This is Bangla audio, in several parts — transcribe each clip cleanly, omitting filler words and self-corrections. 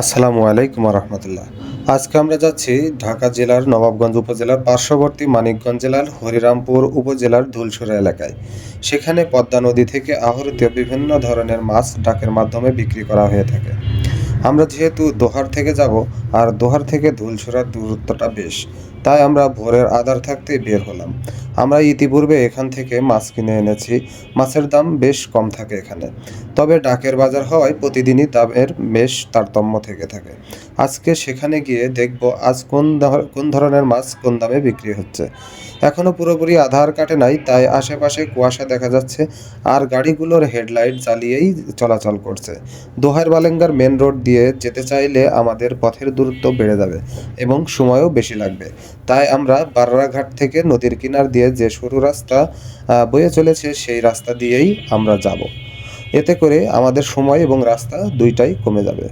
আসসালামু আলাইকুম রহমতুল্লাহ। আজকে আমরা যাচ্ছি ঢাকা জেলার নবাবগঞ্জ উপজেলার পার্শ্ববর্তী মানিকগঞ্জ জেলার হরিরামপুর উপজেলার ধুলসুরা এলাকায়। সেখানে পদ্মা নদী থেকে আহরিত বিভিন্ন ধরনের মাছ ডাকের মাধ্যমে বিক্রি করা হয়ে থাকে। আমরা যেহেতু দোহার থেকে যাব, আর দোহার থেকে ধুলসুরার দূরত্বটা বেশ, তাই আমরা ভোরের আধার থাকতেই বের হলাম। আমরা ইতিপূর্বে এখান থেকে মাছ কিনে এনেছি। মাছের দাম বেশ কম থাকে এখানে, তবে ডাকের বাজার হওয়ায় প্রতিদিনই দামের বেশ তারতম্য থেকে থাকে। আজকে সেখানে গিয়ে দেখব আজ কোন ধরনের মাছ কোন দামে বিক্রি হচ্ছে। এখনও পুরোপুরি আধার কাটে নাই, তাই আশেপাশে কুয়াশা দেখা যাচ্ছে, আর গাড়িগুলোর হেডলাইট জ্বালিয়েই চলাচল করছে। দোহার বালেঙ্গার মেন রোড দিয়ে যেতে চাইলে আমাদের পথের দূরত্ব বেড়ে যাবে এবং সময়ও বেশি লাগবে। তাই আমরা বাররাঘাট থেকে নদীর কিনার দিয়ে যে সরু রাস্তা বয়ে চলেছে, সেই রাস্তা দিয়েই আমরা যাব। এতে করে আমাদের সময় এবং রাস্তা দুইটাই কমে যাবে।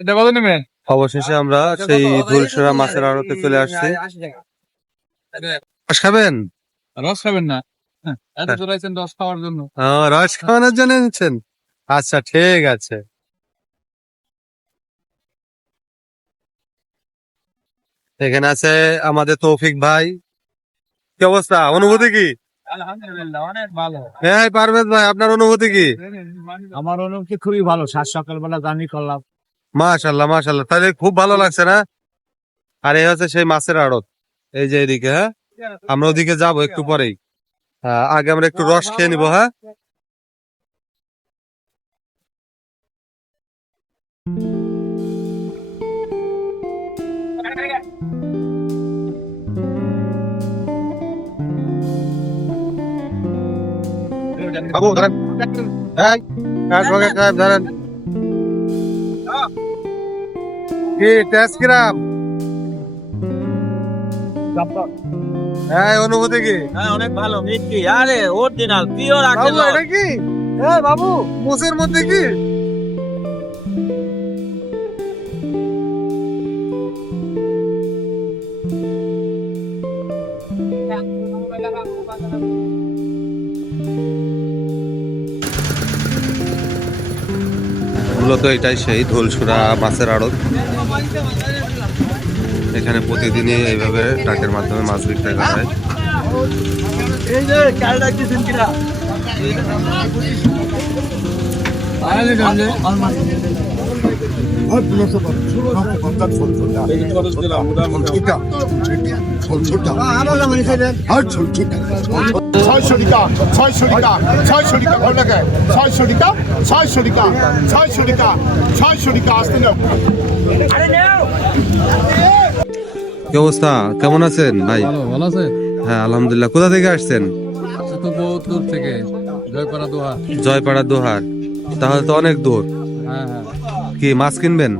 এটা কত নেবেন? অবশেষে আমরা সেই ধুলসরা মাছের আড়তে চলে আসছি। রস খাবেন? রস খাবেন না? এত চড়াইছেন রস খাওয়ার জন্য। রস খাওয়ানোর জন্য নিচ্ছেন? আচ্ছা, ঠিক আছে। এখানে আছে আমাদের তৌফিক ভাই। কি অবস্থা, অনুভূতি কি? আলহামদুলিল্লাহ, অনেক ভালো। হ্যাঁ পারভেজ ভাই, আপনার অনুভূতি কি? আমার অনুভূতি খুবই ভালো। সাত সকালবেলা জার্নি করলাম। মাশাল্লাহ মাশাল্লাহ, তাহলে খুব ভালো লাগছে না? আর এই হচ্ছে সেই মাছের আড়ত, এই যে এদিকে। হ্যাঁ, আমরা ওদিকে যাবো একটু পরেই। আগে আমরা একটু রস খেয়ে নিবো। হ্যাঁ, বাবু ধরেন। ধরেন কি টেস্ট কিরাম? হ্যাঁ, অনুভূতি কি? হ্যাঁ, অনেক ভালো। মিষ্টি, আরে অরিজিনাল পিওর আছে। বাবু এটা কি? বাবু মোষের মধ্যে কি? মূলত এটাই সেই ধুলসুরা মাছের আড়ত। এখানে প্রতিদিনই এইভাবে ট্রাকের মাধ্যমে মাছ বিক্রি করা হয়। এই যে কালটা দিছেন কিরা? কি অবস্থা, কেমন আছেন ভাই? ভালো আছে? হ্যাঁ আলহামদুলিল্লাহ। কোথা থেকে আসছেন? তো বহুত দূর থেকে, জয়পাড়া দোহা। জয়পাড়া দোহার, তাহলে তো অনেক দূর। হ্যাঁ হ্যাঁ কি মাছ কিনবেন?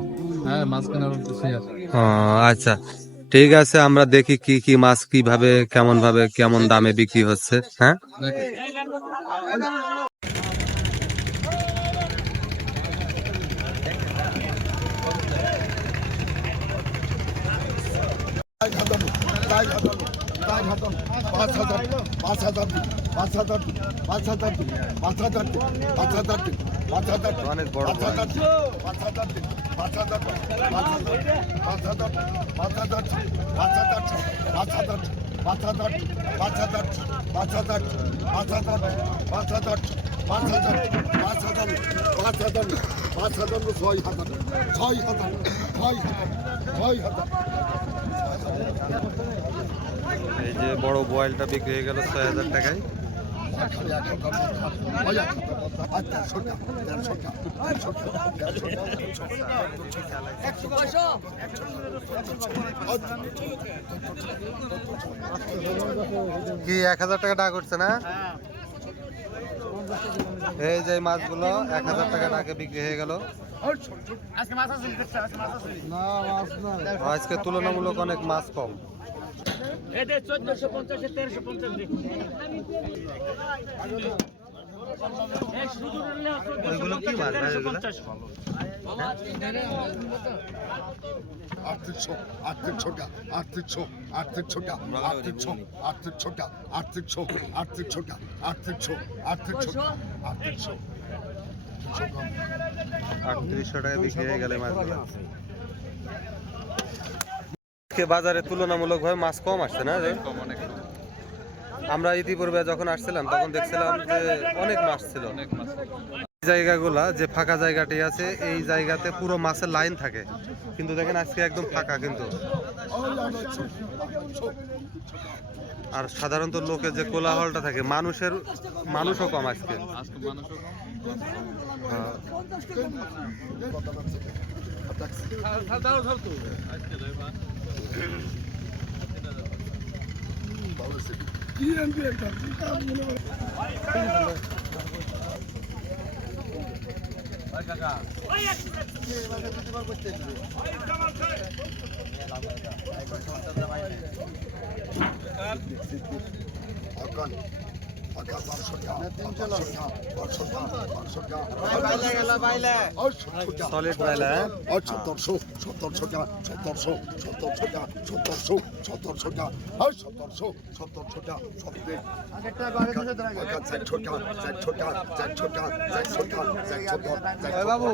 হ্যাঁ, মাছ কেনার উদ্দেশ্যে আছে। আচ্ছা, ঠিক আছে। আমরা দেখি কি কি মাছ কিভাবে কেমন দামে বিক্রি হচ্ছে। হ্যাঁ, অনেক বড় এই যে বড় বোয়ালটা বিক্রি হয়ে গেল ৬,০০০ টাকায়। কি ১,০০০ টাকা ডাক উঠছে না? এই যে মাছগুলো ১,০০০ টাকা ডাকে বিক্রি হয়ে গেল। আজকে তুলনামূলক অনেক মাছ কম। এদের 1450 1350 ওইগুলো কি মাছ ভাই ওইগুলো? আর্থিক ছোটা আর্থিক ছোটা আর্থিক ছোটা আর্থিক ছোটা আর্থিক ছোটা আর্থিক ছোটা আর্থিক ছোটা আর্থিক ছোটা আর্থিক ছোটা আর্থিক ছোটা 3800 টাকা বিক্রি হয়ে গেলে মাছগুলো। আজকে বাজারে তুলনামূলকভাবে মাছ কম আসছে না? আমরা ইতিপূর্বে যখন আসছিলাম তখন দেখছিলাম যে অনেক মাছ ছিল। এই জায়গাগুলা যে ফাঁকা জায়গাটি আছে এই জায়গাতে পুরো মাছের লাইন থাকে, কিন্তু দেখেন আজকে একদম ফাঁকা কিন্তু। আর সাধারণত লোকের যে কোলাহলটা থাকে, মানুষও কম আজকে। হ্যাঁ। Solid বাইলা, হ্যাঁ? বাবু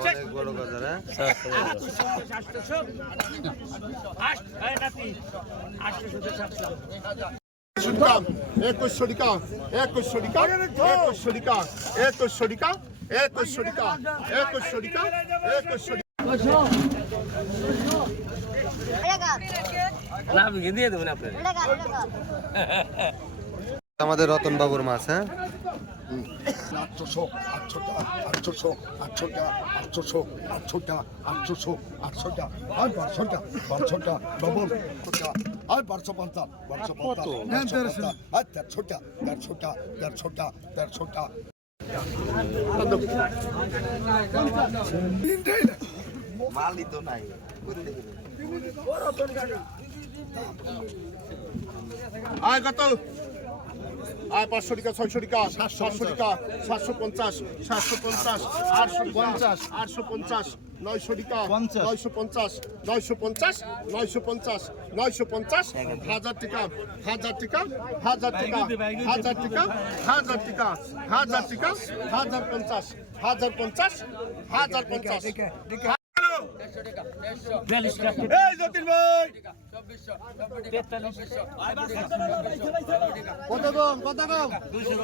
অনেক বড় বাজার, হ্যাঁ? 2100 টাকা 2100 টাকা 2100 টাকা 2100 টাকা 2100 টাকা 2100 টাকা 2100 আমাদের রতন বাবুর মাছ, হ্যাঁ? 800 800 800 800 800 800 800 আর 1200 ডবল আর 1250 1250 আর 150 মালই তো নাই। আয় কাতল আয় 500 টাকা 600 টাকা 700 টাকা 750 750 850 850 900 টাকা 950 950 950 950 1000 টাকা 1000 টাকা 1000 টাকা 1000 টাকা 1000 টাকা 1000 টাকা 1050 1050 1050 এই জটিল ভাই কত কম 200